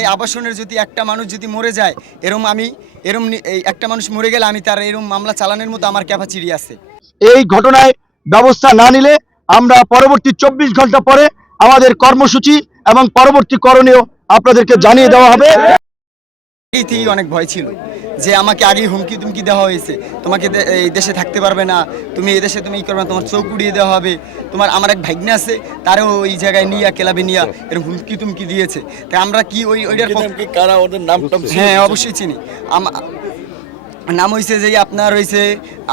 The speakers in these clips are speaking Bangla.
এই আবাসনের যদি একটা মানুষ যদি মরে যায়, এরম এই একটা মানুষ মরে গেলে আমি তার এরম মামলা চালানোর মতো আমার ক্যাপাসিটি আছে। এই ঘটনায় ব্যবস্থা না নিলে আমরা পরবর্তী 24 ঘন্টা পরে আমাদের কর্মসূচি এবং পরবর্তী করণীয় আপনাদেরকে জানিয়ে দেওয়া হবে। এই অনেক ভয় ছিল যে আমাকে আগেই হুমকি তুমকি দেওয়া হয়েছে, তোমাকে এই দেশে থাকতে পারবে না, তুমি এই দেশে তুমি ই করবে না, তোমার চোখ উড়িয়ে দেওয়া হবে। আমার এক ভাগ্নে আছে, তারও ওই জায়গায় নিয়ে ক্লাবে নিয়ে এরকম হুমকি তুমকি দিয়েছে। তাই আমরা কি ওইটার কারা, ওদের নাম? হ্যাঁ অবশ্যই চিনি। নাম হয়েছে যে আপনার হয়েছে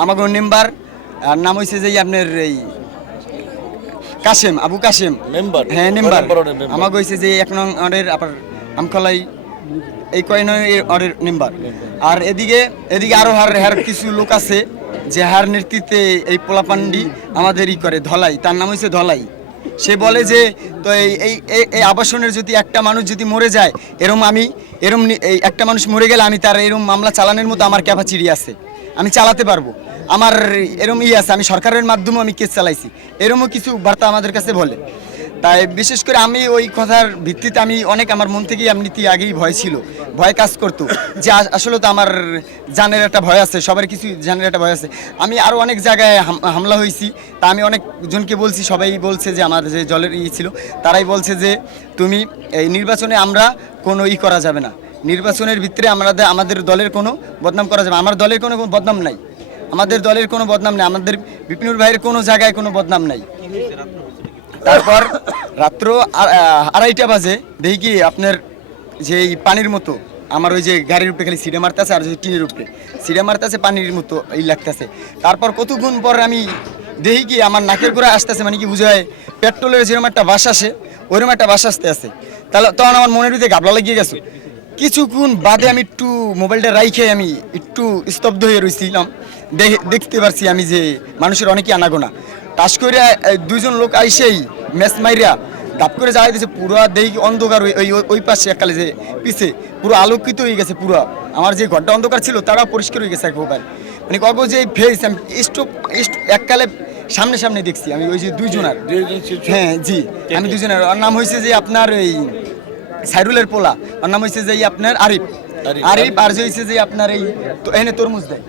আমাকে মেম্বার, আর নাম হয়েছে যে আপনার এই কাশেম, আবু কাশেম মেম্বার। হ্যাঁ মেম্বার। আমাকে হয়েছে যে 1 নং ওয়ার্ডের আপনার আমখলাই এই অর্ডের মেম্বার। আর এদিকে আরো হার কিছু লোক আছে যে হার নেতৃত্বে এই পোলাপান্ডি আমাদের করে ধলাই, তার নাম হয়েছে ধলাই। সে বলে যে তো এই আবাসনের যদি একটা মানুষ যদি মরে যায়, এরম এই একটা মানুষ মরে গেলে আমি তার এরম মামলা চালানোর মতো আমার ক্যাপাসিটি আছে, আমি চালাতে পারবো, আমার এরম আছে, আমি সরকারের মাধ্যমে আমি কেস চালাইছি, এরমও কিছু বার্তা আমাদের কাছে বলে। তাই বিশেষ করে আমি ওই কথার ভিত্তিতে আমি অনেক আমার মন থেকেই এমনিতে আগেই ভয় ছিল, ভয় কাজ করতো যে আসলে তো আমার জানের একটা ভয় আছে, সবার কিছু জানের একটা ভয় আছে। আমি আরও অনেক জায়গায় হামলা হয়েছি, তা আমি অনেকজনকে বলছি, সবাই বলছে যে আমার যে জলের ছিল তারাই বলছে যে তুমি এই নির্বাচনে আমরা কোনো করা যাবে না, নির্বাচনের ভিতরে আমাদের দলের কোনো বদনাম করা যাবে। আমার দলের কোনো বদনাম নাই, আমাদের দলের কোনো বদনাম নেই, আমাদের বিপিনুর ভাইয়ের কোনো জায়গায় কোনো বদনাম নাই। তারপর রাত্র 2:30 বাজে দেখি কি আপনার যে পানির মতো আমার ওই যে গাড়ির উপরে খালি সিডে মারতেছে, আর যে টিনের উপরে সিডে মারতেছে, পানির মতো লাগতেছে। তারপর কতক্ষণ পর আমি দেখি কি আমার নাকের গোড়া আসতেছে, মানে কি বুঝায় পেট্রোলের যেরকম একটা বাস আসে ওইরকম একটা বাস আসতে আছে। তাহলে তখন আমার মনের ভিতরে গাবলা লাগিয়ে গেছে। কিছুক্ষণ বাদে আমি একটু মোবাইলটা রাইখে আমি একটু স্তব্ধ হয়ে রয়েছিলাম, দেখতে পারছি আমি যে মানুষের অনেকই আনাগোনা। টাস করে 2 জন লোক আইসেই ম্যাচ মাইরা দাপ করে জ্বালাই দিয়েছে, পুরো দেখি অন্ধকার ওই পাশে এককালে যে পিছে পুরো আলোকিত হয়ে গেছে, পুরো আমার যে ঘরটা অন্ধকার ছিল তারা পরিষ্কার হয়ে গেছে একবার, মানে কব যে ফেস আমি এককালে সামনে দেখছি আমি ওই যে 2 জনের। হ্যাঁ জি, আমি 2 জনের। ওর নাম হয়েছে যে আপনার এই সাইরুলের পোলা, ওর নাম হয়েছে যে আপনার আরিফ, আর যে হয়েছে যে আপনার এই এনে তরমুজ দেয়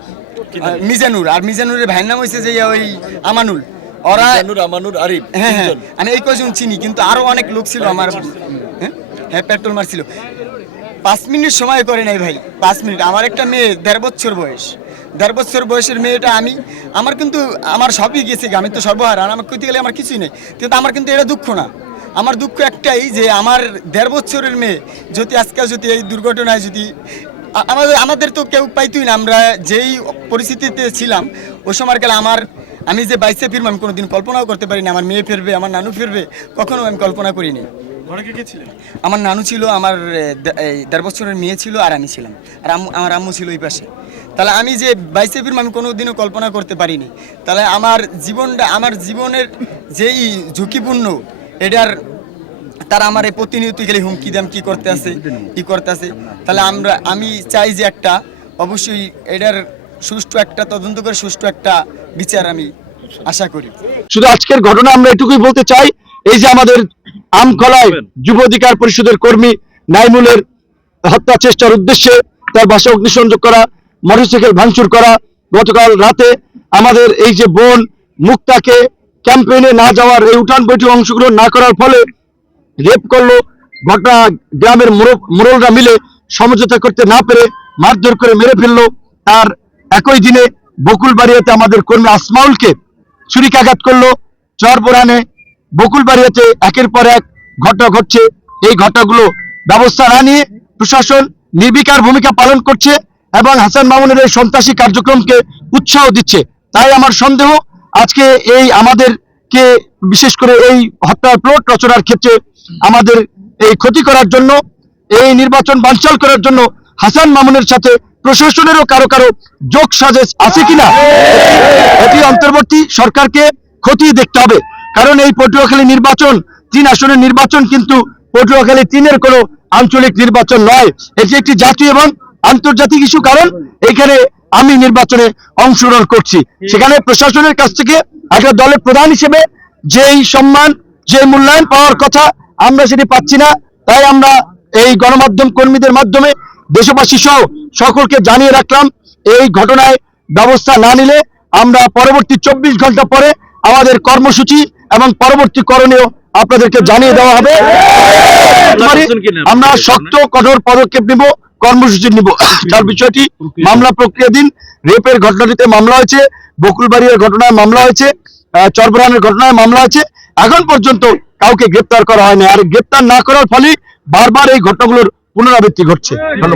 মিজানুর, আর মিজানুরের ভাইয়ের নাম হয়েছে যে ওই আমানুল। ওরা আরিফ। হ্যাঁ হ্যাঁ, আমি এই কজন চিনি, কিন্তু আরো অনেক লোক ছিল আমার। হ্যাঁ পেট্রোল মারছিল। 5 মিনিট সময় করে নাই ভাই, 5 মিনিট। আমার একটা মেয়ে 1.5 বছর বয়স, 1.5 বছর বয়সের মেয়েটা আমার কিন্তু আমার সবই গেছে, আমি তো সর্বহারা, আমার কইতে গেলে আমার কিছুই নেই, কিন্তু আমার কিন্তু এটা দুঃখ না। আমার দুঃখ একটাই যে আমার 1.5 বছরের মেয়ে যদি আজকে যদি এই দুর্ঘটনায় যদি আমাদের তো কেউ পাইতই না, আমরা যেই পরিস্থিতিতে ছিলাম ওই সময়কালে আমি যে বাইসে ফিরবো আমি কোনোদিন কল্পনাও করতে পারিনি, আমার মেয়ে ফিরবে, আমার নানু ফিরবে, কখনো আমি কল্পনা করিনি। আমার নানু ছিল, আমার 1.5 বছরের মেয়ে ছিল, আর আমি ছিলাম, আর আমার আম্মু ছিল ওই পাশে। তাহলে আমি যে বাইসে ফিরবো আমি কোনোদিনও কল্পনা করতে পারিনি। তাহলে আমার জীবনের যেই ঝুঁকিপূর্ণ এটার তারা আমার এই প্রতিনিয়ত গেলে হুমকি দাম কি করতে আছে। তাহলে আমি চাই যে একটা অবশ্যই এটার সুষ্ঠু একটা তদন্ত করে সুষ্ঠু একটা বিচার আমি আশা করি। শুধু আজকের ঘটনা আমরা এটুকুই বলতে চাই, এই যে আমাদের আমখলায় যুব অধিকার পরিষদের কর্মী নাইমুলের হত্যা চেষ্টার উদ্দেশ্যে তার বাসা অগ্নিসংযোগ করা, মোটরসাইকেল ভাঙচুর করা, গতকাল রাতে আমাদের এই যে বোন মুক্তাকে ক্যাম্পেইনে না যাওয়ার, এই উঠান বৈঠকে অংশগ্রহণ না করার ফলে রেপ করলো, ঘটনা গ্রামের মোড়লরা মিলে সমঝোতা করতে না পেরে মারধর করে মেরে ফেললো। আর একই দিনে বকুলবাড়িয়াতে আমাদের কর্মী আসমাউলকে ছুরিকাঘাত করলো। চরবোরানে বকুলবাড়িয়াতে একের পর এক ঘটনা ঘটছে। এই ঘটনাগুলো ব্যবস্থা না নিয়ে প্রশাসন নির্বিকার ভূমিকা পালন করছে এবং হাসান মামুনের এই সন্ত্রাসী কার্যক্রমকে উৎসাহ দিচ্ছে। তাই আমার সন্দেহ আজকে এই আমাদেরকে বিশেষ করে এই হত্যার প্লট রচনার ক্ষেত্রে আমাদের এই ক্ষতি করার জন্য, এই নির্বাচন বানচাল করার জন্য হাসান মামুনের সাথে প্রশাসনেরও কারো যোগ সাজেশ আছে কিনা এটি অন্তর্বর্তী সরকারকে খতিয়ে দেখতে হবে। কারণ এই পটুয়াখালী নির্বাচন 3 আসনের নির্বাচন, কিন্তু পটুয়াখালী 3-এর কোনো আঞ্চলিক নির্বাচন নয়, এটি একটি জাতীয় এবং আন্তর্জাতিক ইস্যু। কারণ এখানে আমি নির্বাচনে অংশগ্রহণ করছি, সেখানে প্রশাসনের কাছ থেকে একটা দলের প্রধান হিসেবে যেই সম্মান, যে মূল্যায়ন পাওয়ার কথা আমরা সেটি পাচ্ছি না। তাই আমরা এই গণমাধ্যম কর্মীদের মাধ্যমে দেশবাসী সহ সকলকে জানিয়ে রাখলাম, এই ঘটনায় ব্যবস্থা না নিলে আমরা পরবর্তী 24 ঘন্টা পরে আমাদের কর্মসূচি এবং পরবর্তী করণীয় আপনাদেরকে জানিয়ে দেওয়া হবে। আমরা শক্ত কঠোর পদক্ষেপ নিব, কর্মসূচি নিব। তার বিষয়টি মামলা প্রক্রিয়াধীন। রেপের ঘটনাটিতে মামলা হয়েছে, বকুলবাড়ির ঘটনায় মামলা হয়েছে, চরবরানের ঘটনায় মামলা আছে। এখন পর্যন্ত কাউকে গ্রেপ্তার করা হয়নি, আর গ্রেপ্তার না করার ফলে বারবার এই ঘটনাগুলোর পুনরাবৃত্তি ঘটছে। ধন্যবাদ।